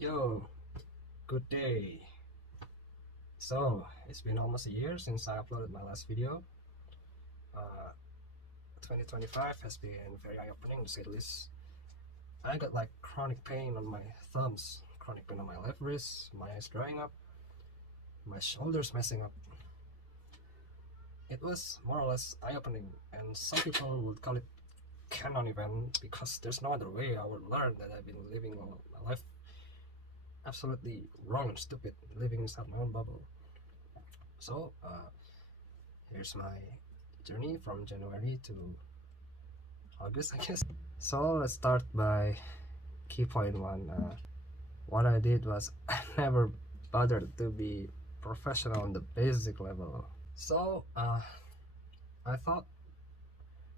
Yo, good day. So, it's been almost a year since I uploaded my last video. Uh, 2025 has been very eye-opening to say the least. I got like chronic pain on my thumbs, chronic pain on my left wrist, my eyes drying up, my shoulders messing up. It was more or less eye-opening, and some people would call it canon event because there's no other way I would learn that I've been living my life absolutely wrong and stupid, living inside my own bubble. So, here's my journey from January to August, I guess. So let's start by key point one. What I did was I never bothered to be professional on the basic level. So I thought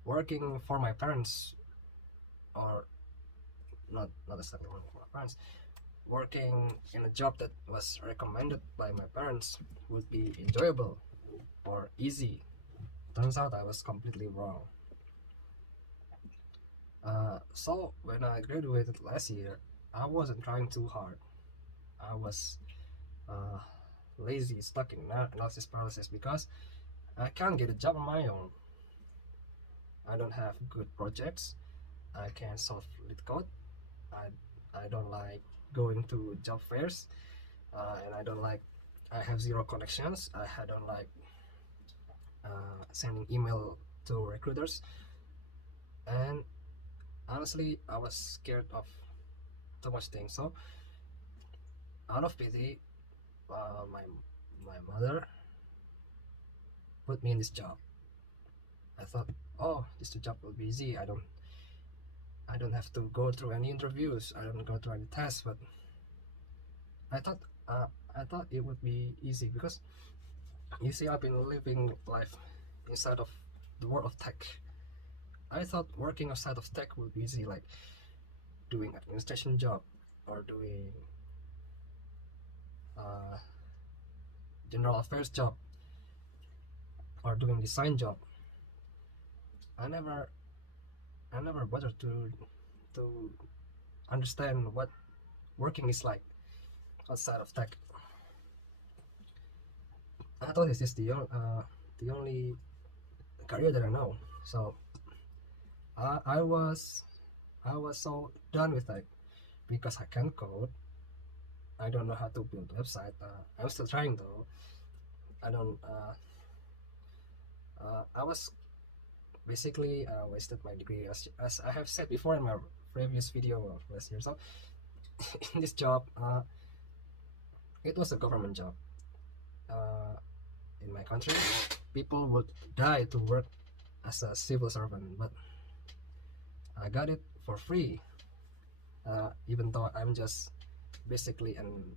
working for my parents, or not exactly working for my parents, working in a job that was recommended by my parents would be enjoyable or easy. Turns out I was completely wrong. So when I graduated last year, I wasn't trying too hard. I was uh, lazy, stuck in analysis paralysis because I can't get a job on my own. I don't have good projects. I can't solve lit code. I I don't like going to job fairs, and I don't like. I have zero connections. I don't like sending email to recruiters, and honestly, I was scared of too much things. So out of pity, my mother put me in this job. I thought, oh, this job will be easy. I don't have to go through any interviews. I don't go through any tests. But I thought uh, I thought it would be easy because you see, I've been living life inside of the world of tech. I thought working outside of tech would be easy, like doing administration job or doing uh, general affairs job or doing design job. I never I never bothered to understand what working is like outside of tech. I thought this is the only career that I know. So I was I was so done with that because I can't code. I don't know how to build a website. I'm still trying though. I don't. I was basically wasted my degree as I have said before in my previous video of last year. So in this job, it was a government job. Uh, in my country, people would die to work as a civil servant, but I got it for free. Even though I'm just basically an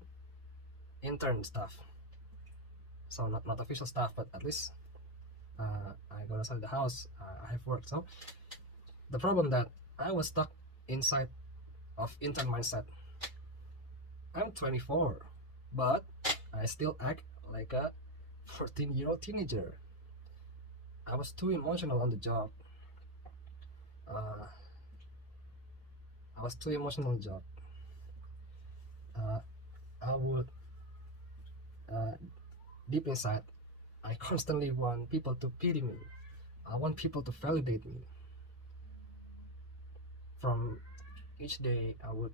intern staff, so not official staff, but at least I go outside the house. I have work. So the problem that I was stuck inside of intern mindset. I'm 24, but I still act like a 14-year-old teenager. I was too emotional on the job. Uh, I was too emotional on the job. Uh, I would uh, deep inside, I constantly want people to pity me. I want people to validate me. From each day, I would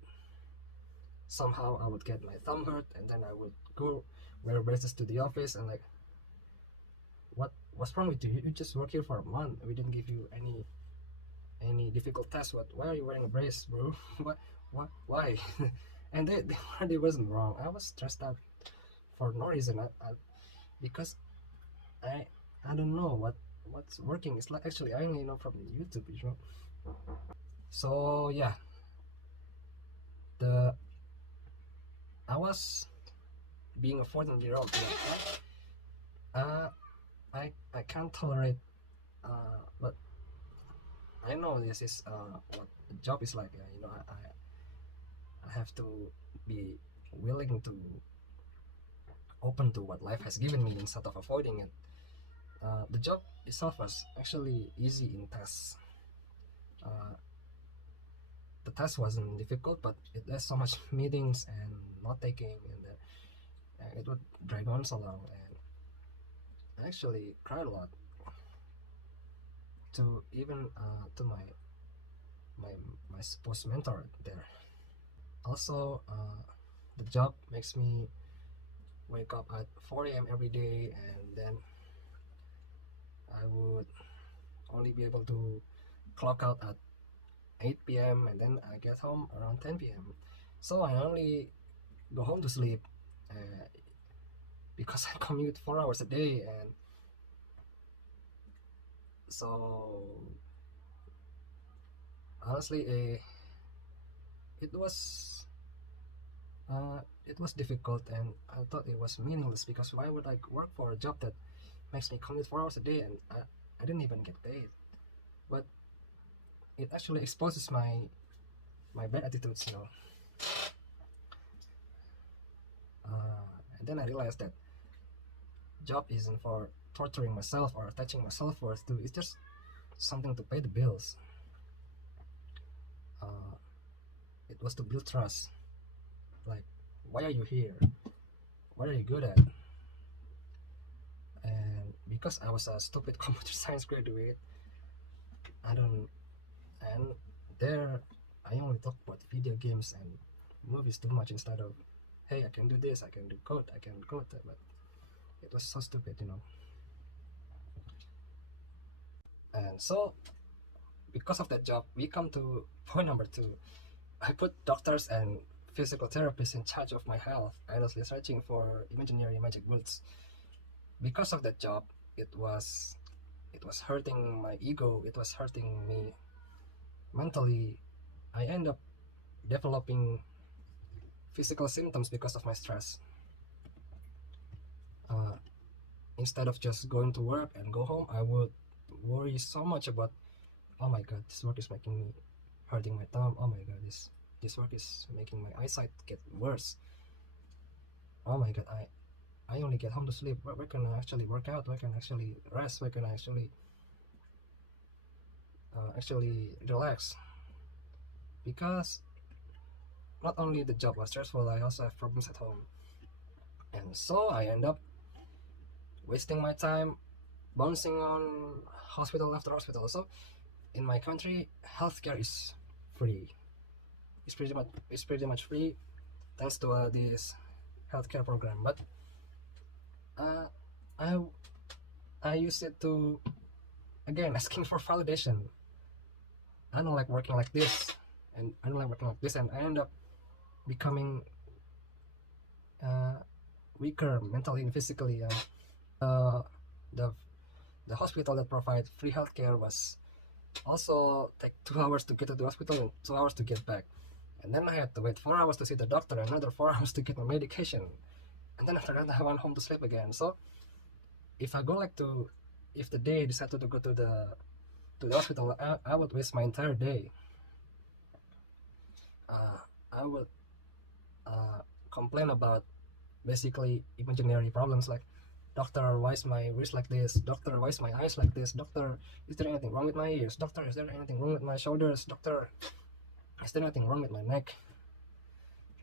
get my thumb hurt, and then I would go wear braces to the office and like, what's wrong with you? You just work here for a month. We didn't give you any difficult test. Why are you wearing a brace, bro? Why? And they wasn't wrong. I was stressed out for no reason. Because I I don't know what's working. It's like actually I only know from YouTube, you know. So yeah, the I was being a 14-year-old. I can't tolerate. But I know this is what the job is like. You know, I have to be willing to open to what life has given me instead of avoiding it. The job itself was actually easy in tests. Uh, the test wasn't difficult, but it has so much meetings and not taking, and then it would drag on so long, and I actually cried a lot to even to my my supposed mentor there. Also, the job makes me wake up at 4 a.m. every day, and then I would only be able to clock out at 8 p.m. and then I get home around 10 p.m. So I only go home to sleep uh, because I commute 4 hours a day, and so honestly, it was it was difficult, and I thought it was meaningless because why would I work for a job that makes me commute 4 hours a day and I didn't even get paid? But it actually exposes my bad attitudes, you know. And then I realized that job isn't for torturing myself or attaching my self-worth to. It's just something to pay the bills. uh, it was to build trust, like, why are you here, what are you good at? And because I was a stupid computer science graduate, I don't, and there I only talk about video games and movies too much instead of, hey, I can do this, I can do code, I can code that. But it was so stupid, you know. And so because of that job, we come to point number two. I put doctors and physical therapists in charge of my health, endlessly searching for imaginary magic bullets. Because of that job, it was it was hurting my ego, it was hurting me mentally. I end up developing physical symptoms because of my stress. uh, Instead of just going to work and go home, I would worry so much about, oh my god, this work is making me hurting my thumb, oh my god, this work is making my eyesight get worse, oh my god, I only get home to sleep. Where can I actually work out? Where can I actually rest? Where can I actually relax? Because not only the job was stressful, I also have problems at home, and so I end up wasting my time bouncing on hospital after hospital. So in my country, healthcare is free. It's pretty much free thanks to this healthcare program. But uh, I I use it to, again, asking for validation. I don't like working like this, and I don't like working like this, and I end up becoming uh, weaker mentally and physically. The the hospital that provides free healthcare was also take 2 hours to get to the hospital and 2 hours to get back, and then I had to wait 4 hours to see the doctor, and another 4 hours to get my medication, and then after that I went home to sleep again. So if I go like to, if the day I decided to go to the hospital, I would waste my entire day. I would complain about basically imaginary problems like, doctor, why is my wrist like this? Doctor, why is my eyes like this? Doctor, is there anything wrong with my ears? Doctor, is there anything wrong with my shoulders? Doctor, is there anything wrong with my neck?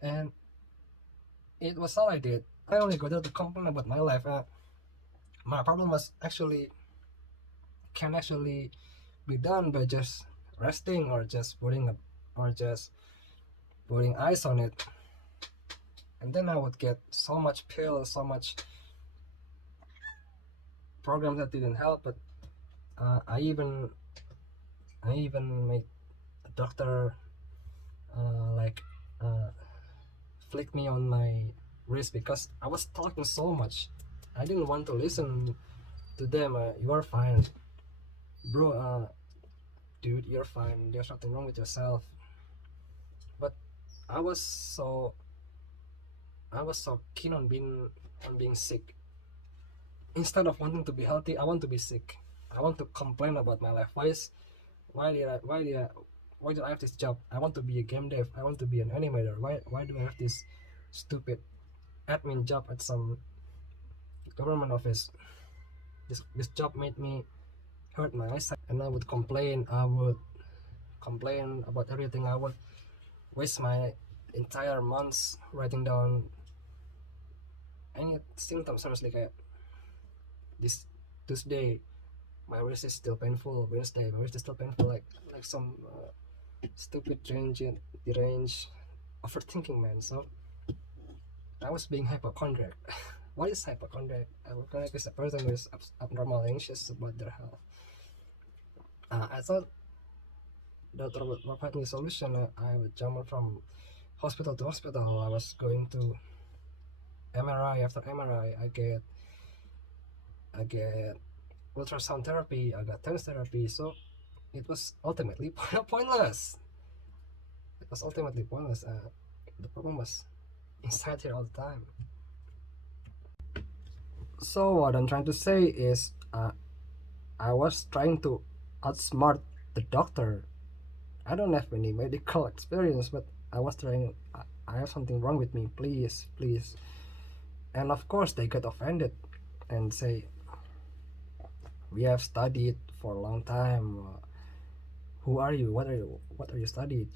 And it was all I did. I only go there to complain about my life. My problem was actually can actually be done by just resting, or just putting ice on it. And then I would get so much pills, so much programs that didn't help. But I even made a doctor like flick me on my wrist because I was talking so much. I didn't want to listen to them. You are fine, bro. Dude, you're fine. There's nothing wrong with yourself. But I was so keen on being sick. Instead of wanting to be healthy, I want to be sick. I want to complain about my life. Why do I have this job? I want to be a game dev. I want to be an animator. Why do I have this stupid admin job at some government office? This job made me hurt my eyesight, and I would complain. I would complain about everything. I would waste my entire months writing down any symptoms. Seriously, kayak this Tuesday my wrist is still painful, Wednesday my wrist is still painful, like some stupid deranged overthinking, man. So I was being hypochondriac. What is hypochondriac? Hypochondriac is a person who is abnormal anxious about their health. I thought doctor would provide me a solution. I would jump from hospital to hospital. I was going to MRI after MRI. I get ultrasound therapy. I got TENS therapy. So it was ultimately pointless. It was ultimately pointless. The problem was inside here all the time. So what I'm trying to say is, I was trying to outsmart the doctor. I don't have any medical experience, but I was trying. I have something wrong with me. Please, please. And of course, they get offended and say, "We have studied for a long time. Who are you? What are you? What are you studied?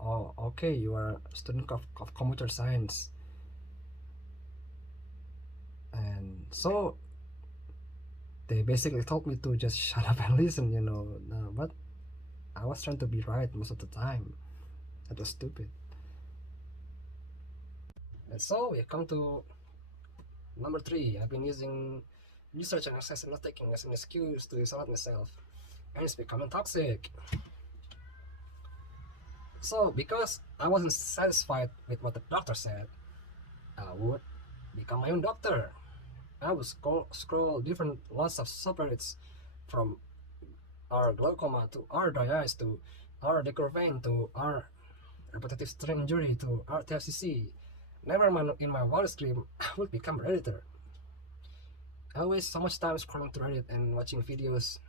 Oh, okay, you are a student of computer science." And so they basically told me to just shut up and listen, but I was trying to be right most of the time. That was stupid. And so we come to number 3. I've been using research and exercise and not taking as an excuse to isolate myself, and it's becoming toxic. So because I wasn't satisfied with what the doctor said, I would become my own doctor. I would scroll different lots of subreddits, from our glaucoma to our dry eyes to our decurvain to our repetitive strain injury to our TFCC. Never mind, in my wildest dream, I would become a redditor. I waste so much time scrolling through Reddit and watching videos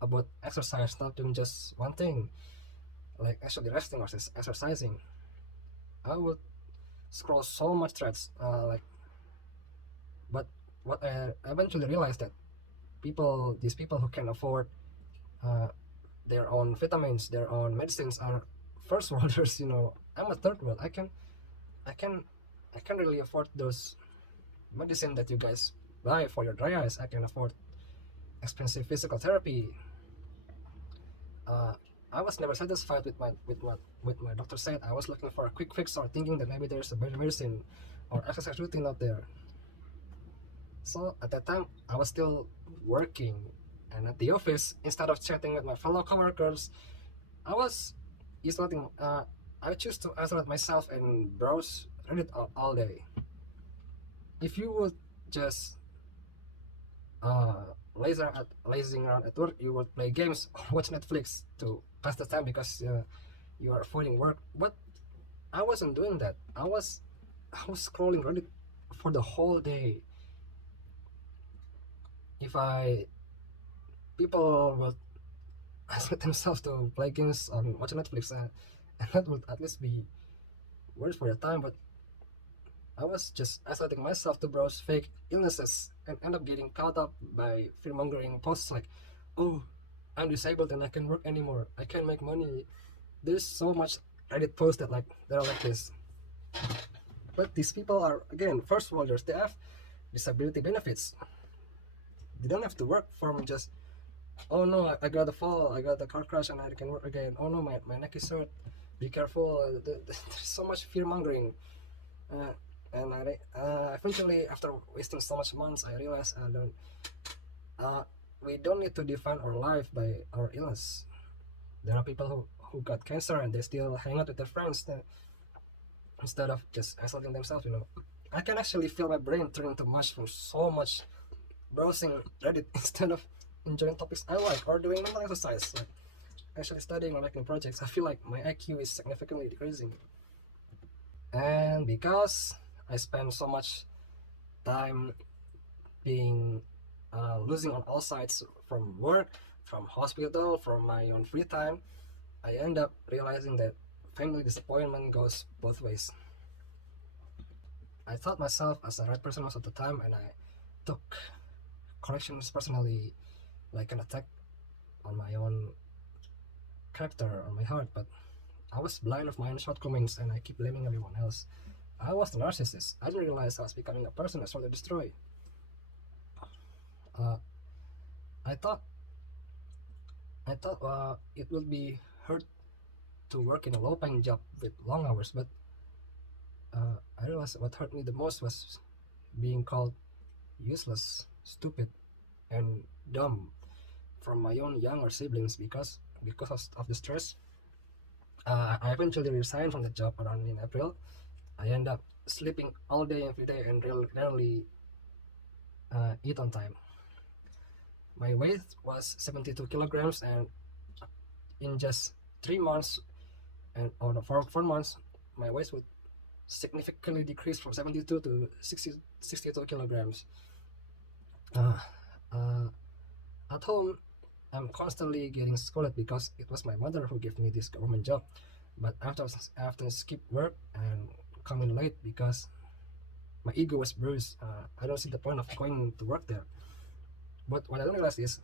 about exercise, not doing just one thing, like actually resting or exercising. I would scroll so much threads, but what I eventually realized that these people who can afford uh, their own vitamins, their own medicines, are first worlders. I'm a third world. I can, I can really afford those medicine that you guys buy for your dry eyes. I can afford expensive physical therapy. Uh, I was never satisfied with my doctor said. I was looking for a quick fix or thinking that maybe there's a better medicine or exercise routine out there. So at that time, I was still working, and at the office, instead of chatting with my fellow coworkers, I was isolating. I choose to isolate myself and browse Reddit all day. If you would just lazing around at work, you would play games or watch Netflix to pass the time because you are avoiding work. But I wasn't doing that. I was scrolling Reddit for the whole day. If I People will isolate themselves to play games or watch Netflix, and that would at least be worth for the time. But I was just isolating myself to browse fake illnesses and end up getting caught up by fear-mongering posts like, "Oh, I'm disabled and I can't work anymore. I can't make money." There's so much Reddit posts that are like this. But these people are, again, first worlders. They have disability benefits. They don't have to work from just, "Oh no, I got a fall, I got a car crash and I can work again. Oh no, my neck is hurt. Be careful." There's so much fear mongering. And eventually, after wasting so much months, I realized we don't need to define our life by our illness. There are people who got cancer and they still hang out with their friends instead of just isolating themselves. I can actually feel my brain turning to mush from so much browsing Reddit instead of enjoying topics I like or doing mental exercise, like actually studying or making projects. I feel like my IQ is significantly decreasing. And because I spend so much time being losing on all sides, from work, from hospital, from my own free time, I end up realizing that family disappointment goes both ways. I thought myself as the right person most of the time, and I took corrections personally, like an attack on my own character, on my heart. But I was blind of my own shortcomings and I keep blaming everyone else. I was the narcissist. I didn't realize I was becoming a person I sought to destroy. Uh, I thought it would be hard to work in a low-paying job with long hours, but I realized what hurt me the most was being called useless, stupid, and dumb from my own younger siblings because of the stress. I eventually resigned from the job around in April. I end up sleeping all day every day and rarely eat on time. My weight was 72 kilograms, and in just 3 months and or no, 4 months, my weight would significantly decrease from 72 to 62 kilograms. Uh, uh, at home, I'm constantly getting scolded because it was my mother who gave me this government job. But after skip work and coming late because my ego was bruised, I don't see the point of going to work there. But what I don't realize is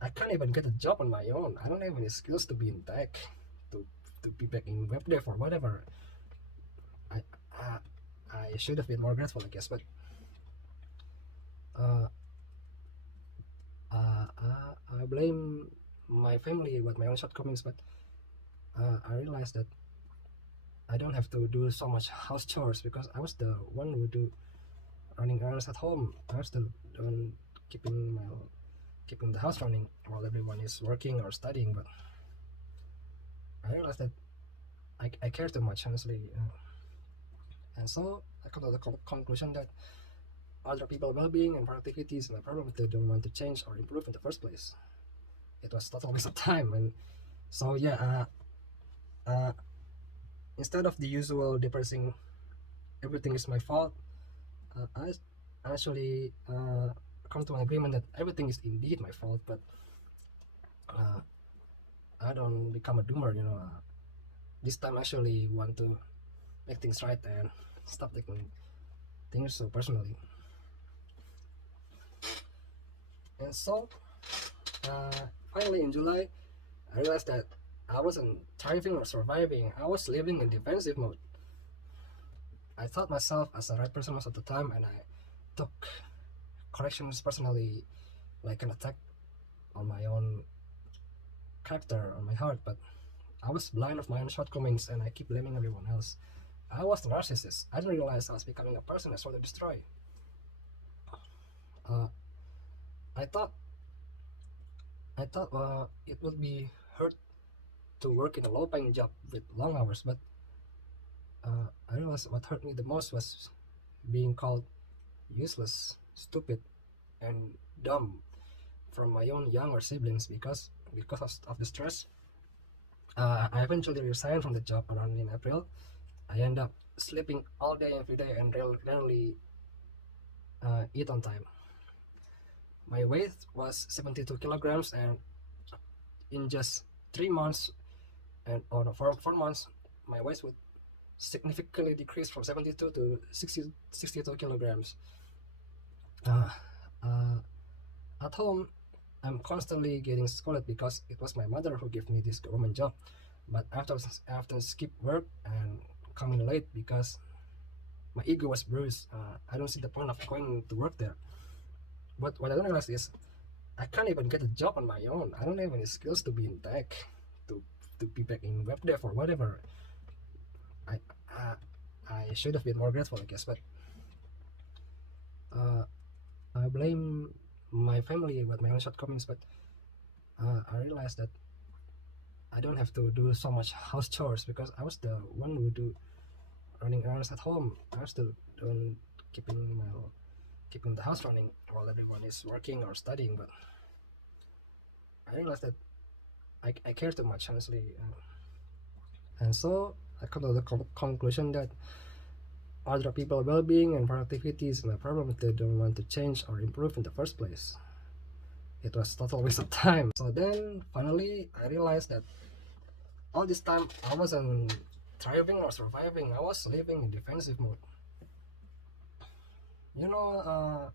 I can't even get a job on my own. I don't have any skills to be in tech, to to be back in web dev or whatever. I uh, I should have been more grateful, I guess. But uh, I blame my family with my own shortcomings. But I realized that I don't have to do so much house chores because I was the one who do running errands at home. I was the one keeping the house running while everyone is working or studying. But I realized that I care too much, honestly, and so I come to the conclusion that other people's well-being and productivity is my problem if they don't want to change or improve in the first place. It was total waste of time, and so yeah. Instead of the usual depressing, everything is my fault, I actually come to an agreement that everything is indeed my fault, but uh, I don't become a doomer, this time I actually want to make things right and stop taking things so personally. And so, finally in July, I realized that I wasn't thriving or surviving, I was living in defensive mode. I thought myself as the right person most of the time, and I took corrections personally like an attack on my own character, on my heart, but I was blind of my own shortcomings and I keep blaming everyone else. I was the narcissist. I didn't realize I was becoming a person I sought to destroy. Uh, I thought it would be hard to work in a low-paying job with long hours, but I realized what hurt me the most was being called useless, stupid, and dumb from my own younger siblings because of the stress. I eventually resigned from the job around in April. I end up sleeping all day every day and rarely eat on time. My weight was 72 kilograms, and in just 3 months and or no, 4 months, my weight would significantly decrease from 72 to 62 kilograms. Uh, uh, at home, I'm constantly getting scolded because it was my mother who gave me this government job. But after skip work and coming late because my ego was bruised, I don't see the point of going to work there. But what I don't realize is I can't even get a job on my own. I don't have any skills to be in tech, to to be back in web dev or whatever. I uh, I should have been more grateful, I guess. But uh, I blame my family with my own shortcomings. But I realized that I don't have to do so much house chores because I was the one who do running errands at home. I was the one keeping the house running while everyone is working or studying. But I realized that I care too much, honestly, and so I come to the conclusion that other people's well-being and productivity is my problem if they don't want to change or improve in the first place. It was total waste of time. So then finally I realized that all this time I wasn't thriving or surviving, I was living in defensive mode.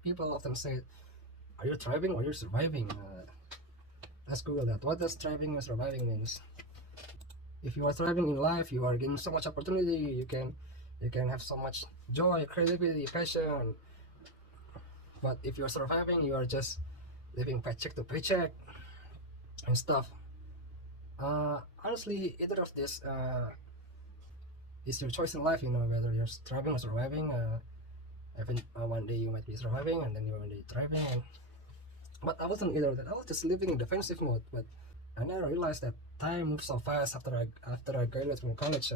People often say, are you thriving or you're surviving? Let's Google that. What does thriving or surviving means? If you are thriving in life, you are getting so much opportunity. You can have so much joy, creativity, passion. But if you are surviving, you are just living paycheck to paycheck and stuff. Honestly, either of this is your choice in life. You know, whether you're thriving or surviving. Even one day you might be surviving, and then you one day thriving. But I wasn't either of that. I was just living in defensive mode. But I never realized that time moves so fast after I graduated from college.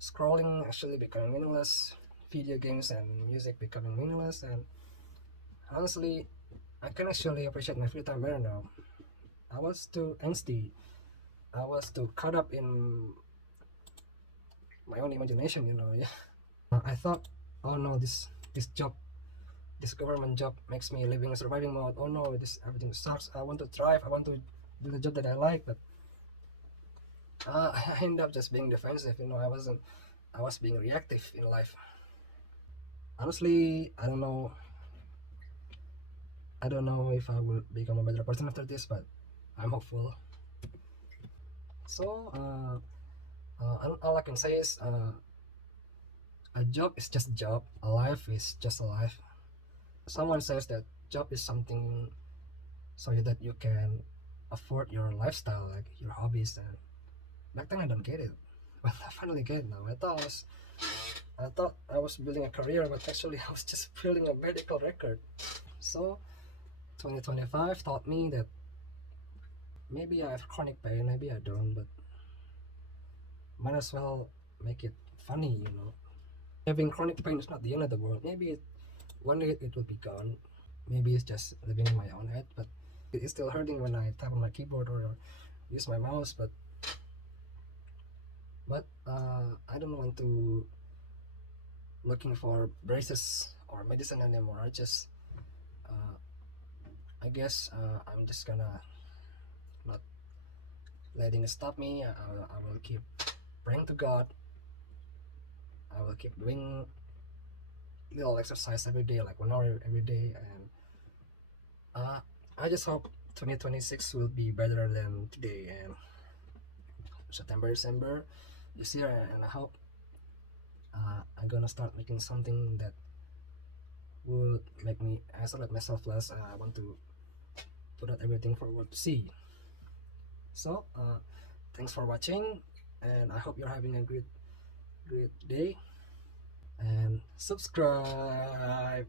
Scrolling actually becoming meaningless, video games and music becoming meaningless, and honestly, I can actually appreciate my free time better now. I was too angsty. I was too caught up in my own imagination, you know. Yeah. I thought, oh no, this job, this government job makes me living in surviving mode. Oh no, this everything sucks. I want to thrive. I want to do the job that I like, but I end up just being defensive. You know, I was being reactive in life. Honestly, I don't know if I will become a better person after this, but I'm hopeful. So, all I can say is, a job is just a job. A life is just a life. Someone says that job is something so that you can afford your lifestyle, like your hobbies. And back then I don't get it, but I finally get it now. I thought I was building a career, but actually I was just building a medical record. So 2025 taught me that maybe I have chronic pain, maybe I don't, but might as well make it funny, you know. Having chronic pain is not the end of the world. One day it will be gone. Maybe it's just living in my own head, but it is still hurting when I tap on my keyboard or use my mouse. But I don't want to looking for braces or medicine anymore. Uh, I guess I'm just gonna not letting it stop me. I will keep praying to God. I will keep doing little exercise every day, like 1 hour every day, and uh, I just hope 2026 will be better than today and September, December this year, and I hope I'm gonna start making something that will make me isolate myself less. I want to put out everything for world to see. So, thanks for watching, and I hope you're having a great day. And subscribe.